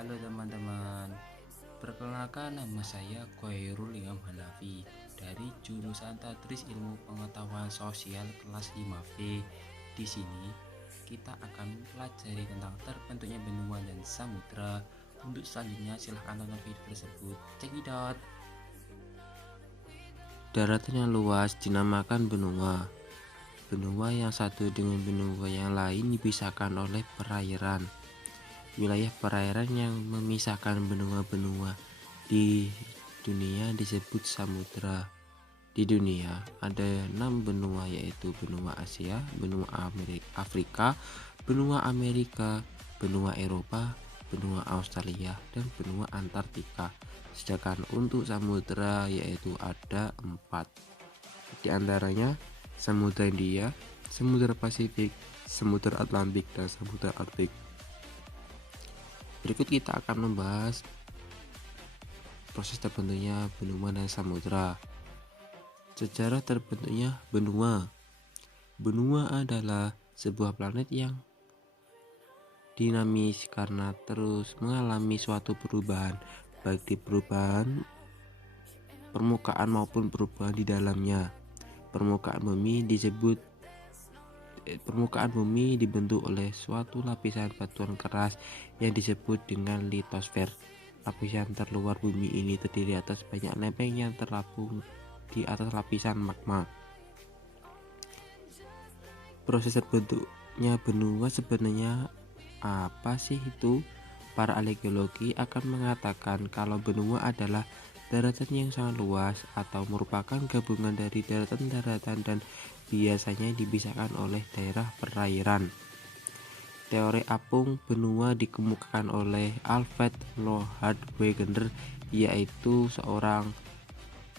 Halo teman-teman, perkenalkan nama saya Khairul Ingam Hanafi dari jurusan Tadris Ilmu Pengetahuan Sosial kelas 5B. Di sini kita akan mempelajari tentang terbentuknya benua dan samudra. Untuk selanjutnya silahkan tonton video tersebut. Check it out. Daratan yang luas dinamakan benua. Benua yang satu dengan benua yang lain dipisahkan oleh perairan. Wilayah perairan yang memisahkan benua-benua di dunia disebut samudra. Di dunia ada 6 benua, yaitu benua Asia, benua Afrika, benua Amerika, benua Eropa, benua Australia, dan benua Antartika. Sedangkan untuk samudra yaitu ada 4. Di antaranya Samudra India, Samudra Pasifik, Samudra Atlantik, dan Samudra Arktik. Berikut kita akan membahas proses terbentuknya benua dan samudra. Sejarah terbentuknya benua. Benua adalah sebuah planet yang dinamis karena terus mengalami suatu perubahan, baik di perubahan permukaan maupun perubahan di dalamnya. Permukaan bumi dibentuk oleh suatu lapisan batuan keras yang disebut dengan litosfer. Lapisan terluar bumi ini terdiri atas banyak lempeng yang terapung di atas lapisan magma. Proses terbentuknya benua sebenarnya apa sih itu? Para ahli geologi akan mengatakan kalau benua adalah daratan yang sangat luas atau merupakan gabungan dari daratan-daratan dan biasanya dipisahkan oleh daerah perairan. Teori apung benua dikemukakan oleh Alfred Lothar Wegener, yaitu seorang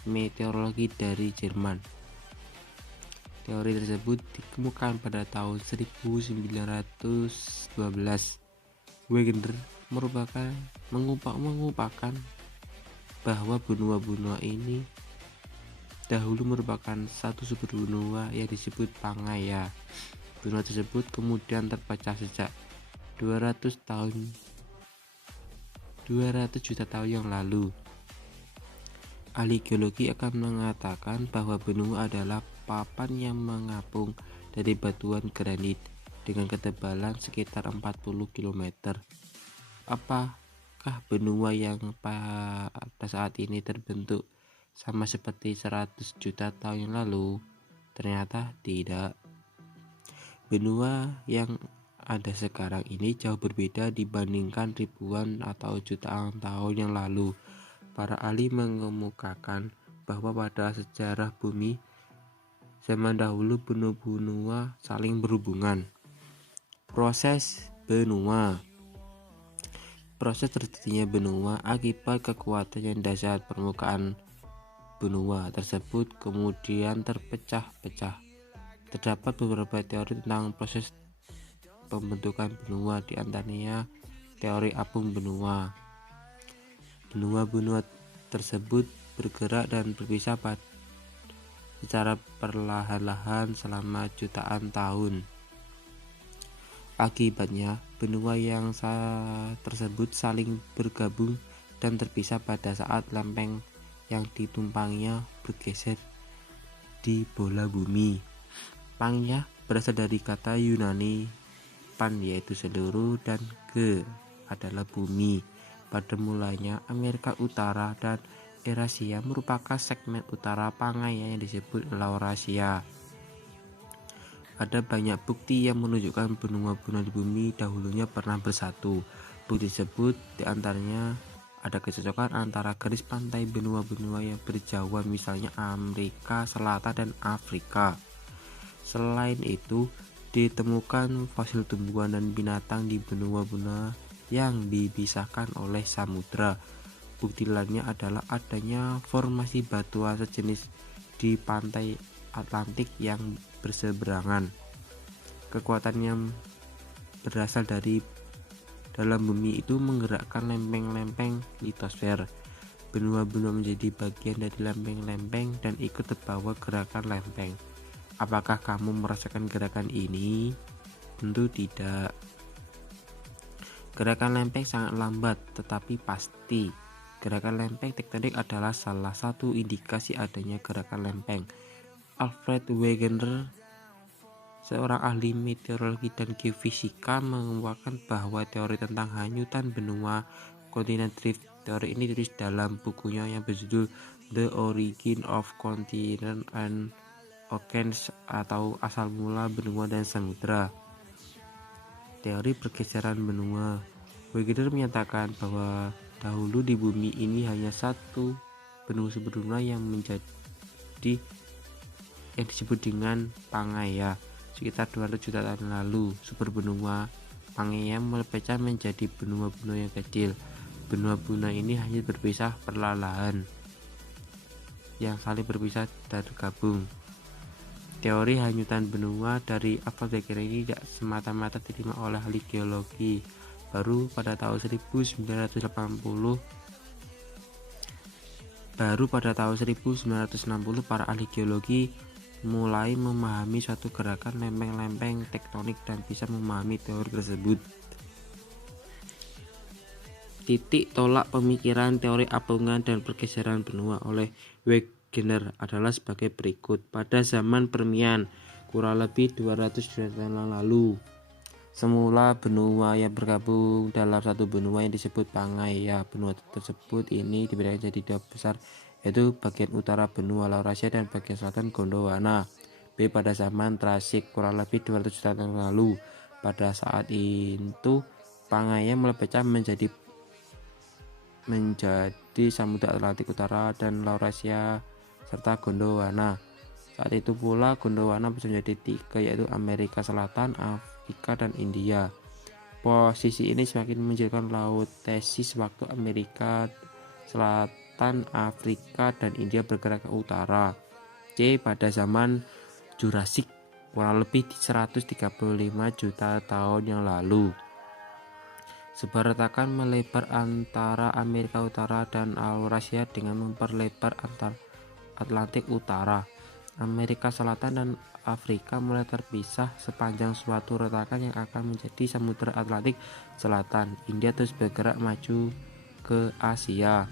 meteorologi dari Jerman. Teori tersebut dikemukakan pada tahun 1912. Wegener mengupakan bahwa benua-benua ini dahulu merupakan satu sumber benua yang disebut Pangaea. Benua tersebut kemudian terpecah sejak 200 juta tahun yang lalu. Ahli geologi akan mengatakan bahwa benua adalah papan yang mengapung dari batuan granit dengan ketebalan sekitar 40 km. Apakah benua yang pada saat ini terbentuk sama seperti 100 juta tahun yang lalu? Ternyata tidak. Benua yang ada sekarang ini jauh berbeda dibandingkan ribuan atau jutaan tahun yang lalu. Para ahli mengemukakan bahwa pada sejarah bumi zaman dahulu benua-benua saling berhubungan. Proses benua. Proses terjadinya benua akibat kekuatan yang dahsyat permukaan benua tersebut kemudian terpecah-pecah. Terdapat beberapa teori tentang proses pembentukan benua, di antaranya teori apung benua. Benua-benua tersebut bergerak dan berpisah secara perlahan-lahan selama jutaan tahun. Akibatnya, benua yang tersebut saling bergabung dan terpisah pada saat lempeng yang ditumpanginya bergeser di bola bumi. Pangnya berasal dari kata Yunani pan, yaitu seluruh, dan ge adalah bumi. Pada mulanya Amerika Utara dan Eurasia merupakan segmen utara Pangaea yang disebut Laurasia. Ada banyak bukti yang menunjukkan benua-benua di bumi dahulunya pernah bersatu. Bukti tersebut diantaranya ada kecocokan antara garis pantai benua-benua yang berjauhan, misalnya Amerika Selatan dan Afrika. Selain itu, ditemukan fosil tumbuhan dan binatang di benua-benua yang dipisahkan oleh samudra. Bukti lainnya adalah adanya formasi batuan sejenis di pantai Atlantik yang berseberangan. Kekuatan yang berasal dari dalam bumi itu menggerakkan lempeng-lempeng litosfer. Benua-benua menjadi bagian dari lempeng-lempeng dan ikut terbawa gerakan lempeng. Apakah kamu merasakan gerakan ini? Tentu tidak. Gerakan lempeng sangat lambat tetapi pasti. Gerakan lempeng tektonik adalah salah satu indikasi adanya gerakan lempeng. Alfred Wegener, seorang ahli meteorologi dan geofisika, mengemukakan bahwa teori tentang hanyutan benua continent drift. Teori ini ditulis dalam bukunya yang berjudul The Origin of Continents and Oceans, atau Asal Mula Benua dan Samudra. Teori pergeseran benua. Wegener menyatakan bahwa dahulu di bumi ini hanya satu benua superbenua yang disebut dengan Pangaea. Sekitar 200 juta tahun lalu, superbenua Pangaea mulai pecah menjadi benua-benua yang kecil. Benua-benua ini hanya berpisah perlahan, yang saling berpisah dan bergabung. Teori hanyutan benua dari Alfred Wegener ini tidak semata-mata diterima oleh ahli geologi. Baru pada tahun 1960 para ahli geologi mulai memahami suatu gerakan lempeng-lempeng tektonik dan bisa memahami teori tersebut. Titik tolak pemikiran teori apungkan dan pergeseran benua oleh Wegener adalah sebagai berikut. Pada zaman Permian, kurang lebih 200 juta tahun lalu, semula benua yang bergabung dalam satu benua yang disebut Pangaea. Benua tersebut ini dibedakan jadi dua besar, yaitu bagian utara benua Laurasia dan bagian selatan Gondwana. B. Pada zaman Trasik, kurang lebih 200 juta tahun lalu, pada saat itu Pangaea mulai pecah menjadi Samudra Atlantik Utara dan Laurasia serta Gondwana. Saat itu pula Gondwana bisa menjadi tiga, yaitu Amerika Selatan, Afrika, dan India. Posisi ini semakin menjadikan laut tesis waktu Amerika Selatan, Afrika, dan India bergerak ke utara. C. Pada zaman Jurassik, kurang lebih 135 juta tahun yang lalu, sebuah retakan melebar antara Amerika Utara dan Eurasia dengan memperlebar antar Atlantik Utara. Amerika Selatan dan Afrika mulai terpisah sepanjang suatu retakan yang akan menjadi Samudra Atlantik Selatan. India terus bergerak maju ke Asia.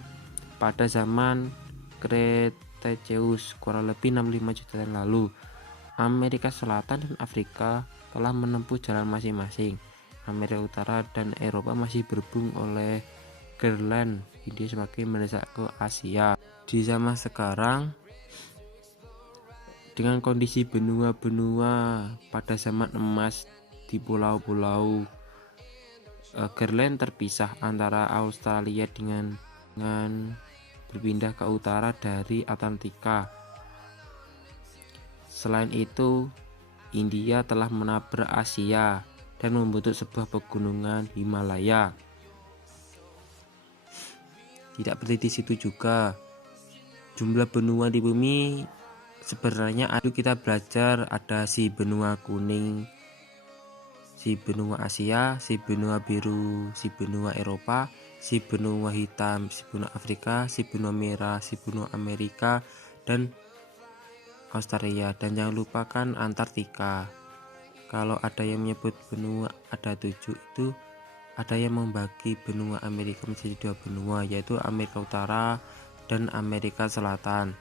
Pada zaman Cretaceous, kurang lebih 65 juta tahun lalu, Amerika Selatan dan Afrika telah menempuh jalan masing-masing. Amerika Utara dan Eropa masih berhubung oleh Greenland. India semakin mendesak ke Asia. Di zaman sekarang, dengan kondisi benua-benua pada zaman emas di pulau-pulau, Greenland terpisah antara Australia dengan berpindah ke utara dari Atlantika. Selain itu, India telah menabrak Asia dan membentuk sebuah pegunungan Himalaya. Tidak berhenti di situ juga, jumlah benua di bumi sebenarnya kita belajar ada si benua kuning, si benua Asia, si benua biru, si benua Eropa, si benua hitam, si benua Afrika, si benua merah, si benua Amerika, dan Australia. Dan jangan lupakan Antartika. Kalau ada yang menyebut benua ada 7, itu ada yang membagi benua Amerika menjadi 2 benua, yaitu Amerika Utara dan Amerika Selatan.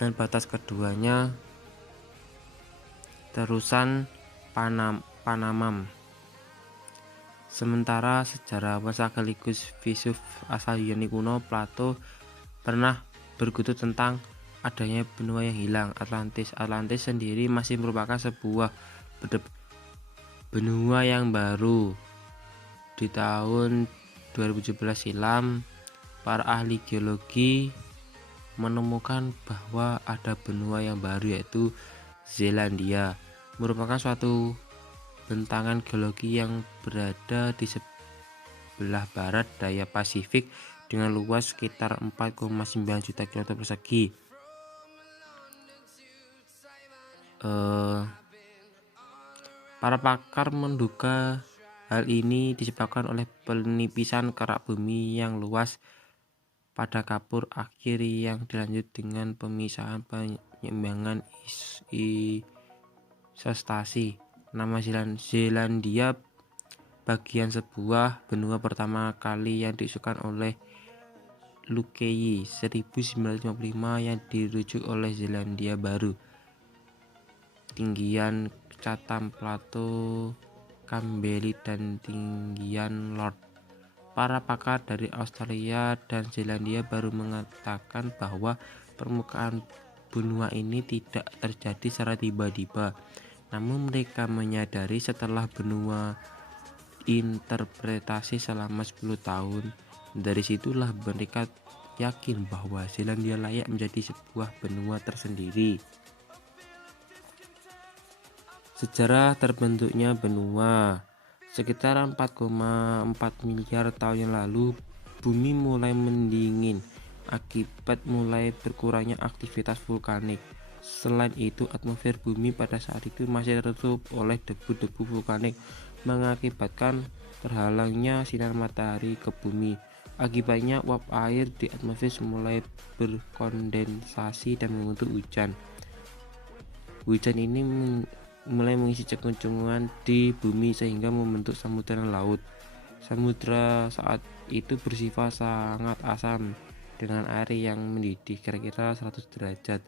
Dan batas keduanya terusan Panama. Sementara sejarawan sekaligus filsuf asal Yunani kuno Plato pernah berkutut tentang adanya benua yang hilang, Atlantis. Atlantis sendiri masih merupakan sebuah benua yang baru. Di tahun 2017 silam, para ahli geologi menemukan bahwa ada benua yang baru, yaitu Zelandia, merupakan suatu bentangan geologi yang berada di sebelah barat daya Pasifik dengan luas sekitar 4,9 juta km persegi. Para pakar menduga hal ini disebabkan oleh penipisan kerak bumi yang luas pada kapur akhir yang dilanjut dengan pemisahan penyimbangan isostasi. Nama Zelandia bagian sebuah benua pertama kali yang diusulkan oleh Luckey 1955 yang dirujuk oleh Selandia Baru. Tinggian Chatham Plateau, Campbell dan tinggian Lord. Para pakar dari Australia dan Selandia Baru mengatakan bahwa permukaan benua ini tidak terjadi secara tiba-tiba, namun mereka menyadari setelah benua interpretasi selama 10 tahun. Dari situlah mereka yakin bahwa Selandia layak menjadi sebuah benua tersendiri. Sejarah terbentuknya benua. Sekitar 4,4 miliar tahun yang lalu, bumi mulai mendingin akibat mulai berkurangnya aktivitas vulkanik. Selain itu, atmosfer bumi pada saat itu masih tertutup oleh debu-debu vulkanik, mengakibatkan terhalangnya sinar matahari ke bumi. Akibatnya, uap air di atmosfer mulai berkondensasi dan membentuk hujan. Hujan ini mulai mengisi cekungan di bumi sehingga membentuk samudra dan laut. Samudra saat itu bersifat sangat asam dengan air yang mendidih kira-kira 100 derajat.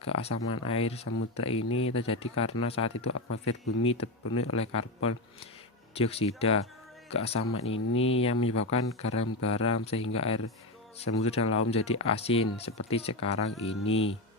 Keasaman air samudra ini terjadi karena saat itu atmosfer bumi terpenuhi oleh karbon dioksida. Keasaman ini yang menyebabkan garam-garam sehingga air samudra dan laut menjadi asin seperti sekarang ini.